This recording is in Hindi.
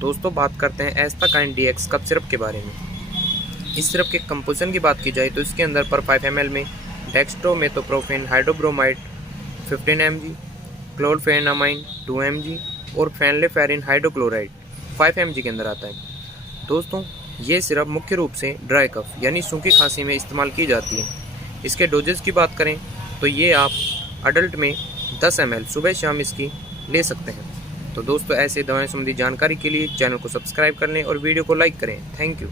दोस्तों बात करते हैं एस्टाकाइन DX कफ सिरप के बारे में। इस सिरप के कंपोजिशन की बात की जाए तो इसके अंदर पर 5 ml में डेक्स्ट्रोमेथोप्रोफेन हाइड्रोब्रोमाइड 15 mg, क्लोरफेनामाइन 2 mg और फेनलेफेरिन हाइड्रोक्लोराइड 5 mg के अंदर आता है। दोस्तों ये सिरप मुख्य रूप से ड्राई कफ यानी सूखी खांसी में इस्तेमाल की जाती है। इसके डोजेज की बात करें तो ये आप अडल्ट में 10 ml सुबह शाम इसकी ले सकते हैं। तो दोस्तों ऐसे दवाएं संबंधी जानकारी के लिए चैनल को सब्सक्राइब कर लें और वीडियो को लाइक करें। Thank you.